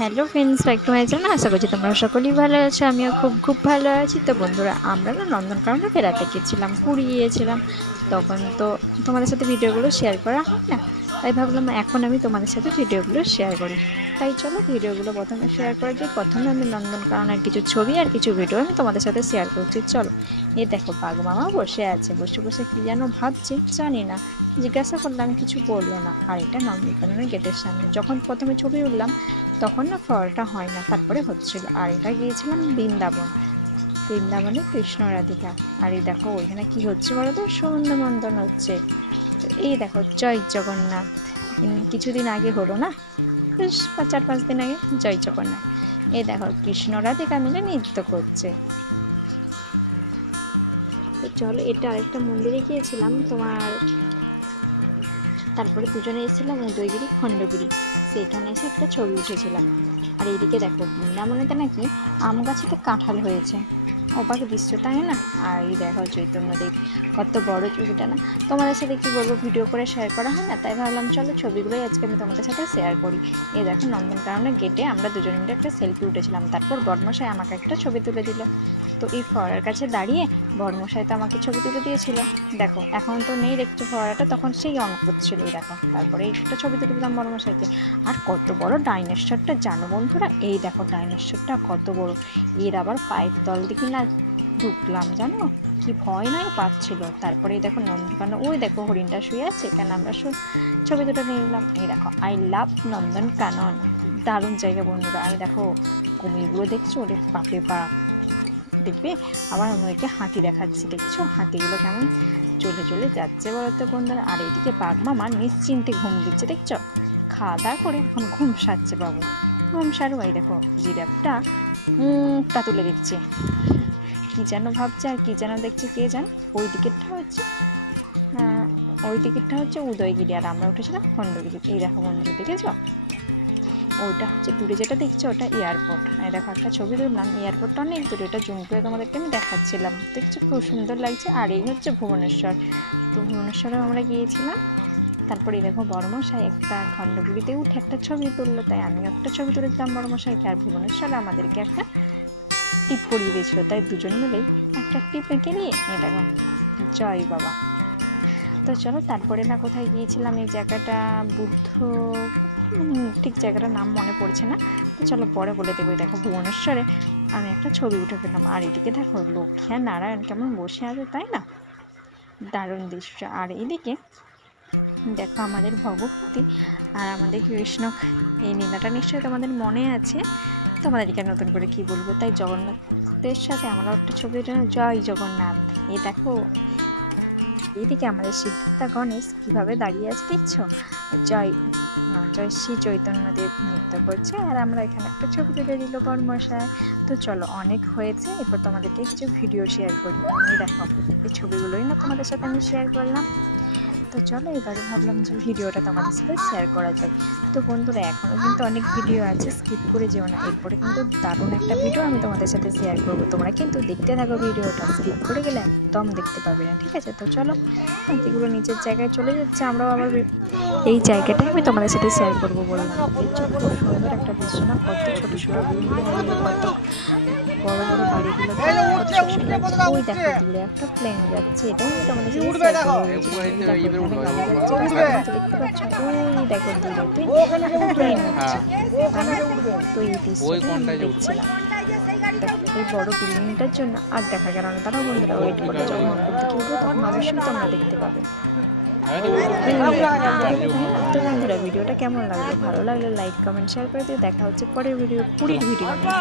Hello friends, back to my channel. আশা করছি তোমরা সকলেই ভালো আছো। আমিও খুব খুব ভালো আছি। তো বন্ধুরা, আমরা না নন্দনকাননে বেড়াতে গিয়েছিলাম, পুরী গিয়েছিলাম। তখন তো তোমাদের সাথে ভিডিওগুলো শেয়ার করা হয় না, তাই ভাবলাম এখন আমি তোমাদের সাথে ভিডিওগুলো শেয়ার করি। তাই চলো ভিডিওগুলো প্রথমে শেয়ার করে দিই। প্রথমে আমি নন্দনকাননের কিছু ছবি আর কিছু ভিডিও আমি তোমাদের সাথে শেয়ার করছি। চলো, এই দেখো বাঘ মামা বসে আছে, বসে বসে কী যেন ভাবছে, জানি না। জিজ্ঞাসা করলাম, কিছু বললো না। আর এটা নন্দনকাননের গেটের সামনে। যখন প্রথমে ছবি উঠলাম তখন না ফলটা হয় না, তারপরে হচ্ছিল। আর এটা গিয়েছিলাম বৃন্দাবন, বৃন্দাবনে কৃষ্ণ রাধিকা। আর এই দেখো ওইখানে কি হচ্ছে বলো তো, সন্ধ্যাবন্দন হচ্ছে। তো এই দেখো জয় জগন্নাথ, কিছুদিন আগে হলো না, বেশ 4-5 দিন আগে জয় জগন্নাথ। এই দেখো কৃষ্ণ রাধিকা মিলে নৃত্য করছে। তো চলো, এটা আরেকটা মন্দিরে গিয়েছিলাম তোমার, তারপরে দুজনে এসেছিলাম উদয়গিরি খণ্ডগিরি, সেখানে এসে একটা ছবি উঠেছিলাম। আর এইদিকে দেখো বৃন্দাবনেতে নাকি আম গাছেতে কাঁঠাল হয়েছে, অবাক দৃশ্য তাই না। আর এই দেখো চৈতন্যদেব, কত বড় ছবিটা না। তোমাদের সাথে কি বলবো, ভিডিও করে শেয়ার করা হয় না, তাই ভাবলাম চলো ছবিগুলোই আজকে আমি তোমাদের সাথে শেয়ার করি। এই দেখো নন্দনকাননের গেটে আমরা দুজনে মিলে একটা সেলফি উঠেছিলাম, তারপর বড়মশাই আমাকে একটা ছবি তুলে দিল। তো এই ফোয়ারার কাছে দাঁড়িয়ে বড়মশাই তো আমাকে ছবি তুলে দিয়েছিল। দেখো এখন তো নেই দেখছো ফোয়ারাটা, তখন সেই অন করছিল। এই দেখো তারপরে একটা ছবি তুলে দিলাম বড়মশাইকে। আর কত বড় ডাইনোসরটা জানো বন্ধুরা, এই দেখো ডাইনোসরটা কত বড়। এর আবার পায়ের তল দিকে না ঢুকলাম জানো, কি ভয় নয় পাচ্ছিল। তারপরে এই দেখো নন্দনকানন, ওই দেখো হরিণটা শুয়ে আছে, এখানে আমরা ছবি দুটো নিয়ে নিলাম। এই দেখো আই লাভ নন্দনকানন, দারুণ জায়গা বন্ধুরা। আর দেখো কুমিরগুলো দেখছো, ওরে বাপরে বাপ। দেখবে আবার আমাদেরকে হাতি দেখাচ্ছি, দেখছো হাতিগুলো কেমন চলে চলে যাচ্ছে বলতে বন্ধুরা। আর এইদিকে বাঘ মামা নিশ্চিন্তে ঘুম দিচ্ছে, দেখছো খাওয়া দাওয়া করে এখন ঘুম সারছে বাবু, ঘুম সারু। এই দেখো জিরাফটা মুখটা তুলে দিচ্ছে, কি যেন ভাবছে আর কি যেন দেখছে কে জান। ওই দিকেরটা হচ্ছে উদয়গিরি, আর আমরা উঠেছিলাম খণ্ডগিরি। এই দেখো বন্ধুরা দেখেছো, ওইটা হচ্ছে দূরে যেটা দেখছো ওটা এয়ারপোর্ট। এই দেখো একটা ছবি তুললাম, এয়ারপোর্টটা অনেক দূরে, ওটা জুম করে তোমাদেরকে আমি দেখাচ্ছিলাম, দেখছো খুব সুন্দর লাগছে। আর এই হচ্ছে ভুবনেশ্বর। তো ভুবনেশ্বরেও আমরা গিয়েছিলাম। তারপরে দেখো বড়মশাই একটা খণ্ডগিরিতে উঠে একটা ছবি তুললো, তাই আমি একটা ছবি তুলে দিলাম বড়মশাইকে। আর ভুবনেশ্বরে আমাদেরকে একটা টিপ পরিয়ে দিয়েছিল, তাই দুজন মিলেই একটা টিপ এঁকে নিয়ে এই দেখো জয় বাবা। তো চলো তারপরে না কোথায় গিয়েছিলাম, এই জায়গাটা বুদ্ধ, ঠিক জায়গাটার নাম মনে পড়ছে না, তো চলো পরে বলে দেবো। দেখো ভুবনেশ্বরে আমি একটা ছবি উঠে ফেললাম। আর এদিকে দেখো লক্ষ্মী আর নারায়ণ কেমন বসে আছে তাই না, দারুণ দৃশ্য। আর এদিকে দেখো আমাদের ভগবতী আর আমাদের কৃষ্ণ, এই লীলাটা নিশ্চয়ই তোমাদের মনে আছে, তোমাদেরকে নতুন করে কি বলবো। তাই জগন্নাথের সাথে আমরা একটা ছবি জয় জগন্নাথ। এই দেখো এইদিকে আমাদের সিদ্ধার্থা গণেশ কিভাবে দাঁড়িয়ে আছে দেখছো, জয় জয় শ্রী চৈতন্যদেব নৃত্য করছে। আর আমরা এখানে একটা ছবি তুলে দিল বড়মশাই। তো চলো অনেক হয়েছে, এরপর তোমাদেরকে কিছু ভিডিও শেয়ার করি। এই দেখো এই ছবিগুলোই না তোমাদের সাথে আমি শেয়ার করলাম। তো চলো এবারে ভাবলাম যে ভিডিওটা তোমাদের সাথে শেয়ার করা যায়। তো বন্ধুরা এখনও কিন্তু অনেক ভিডিও আছে, স্কিপ করে যেও না, এরপরে কিন্তু দারুণ একটা ভিডিও আমি তোমাদের সাথে শেয়ার করবো। তোমরা কিন্তু দেখতে থাকো ভিডিওটা, স্কিপ করে গেলে একদম দেখতে পাবে না, ঠিক আছে। তো চলো হাতিগুলো নিচের জায়গায় চলে যাচ্ছে, আমরাও আবার এই জায়গাটাই আমি তোমাদের সাথে শেয়ার করবো বললাম। দেখছো খুব সুন্দর একটা দৃশ্য না, কত ছোটো ছোটো বিল্ডিংগুলো, কত বড় বড় বাড়িগুলো, কত ছোটো ছোটো লাগছে। ওই দেখো দূরে একটা প্লেন যাচ্ছে, এটাও আমি তোমাদের সাথে শেয়ার করবো বলছিলাম। দেখো এখানে গাড়ি যাচ্ছে, রাস্তার মধ্যে দেখতে পাচ্ছ, ওই দেখো দূরেতে একটা প্লেন উঠছে। তো এই দৃশ্যটাই আমি দেখছিলাম। এই বড় বিল্ডিংটার জন্য আর দেখা গেল না, তারা বন্ধুরা ওয়েট করে, যখন উপর দিকে উঠবে তখন অবশ্যই তোমরা দেখতে পাবে। তো বন্ধুরা ভিডিওটা কেমন লাগলো, ভালো লাগলে লাইক কমেন্ট শেয়ার করে দিয়ে দেখা হচ্ছে পরের ভিডিও, পুরীর ভিডিও নিয়ে।